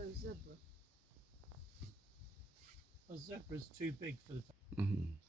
Oh, zebra. A zebra's too big for the. Mhm.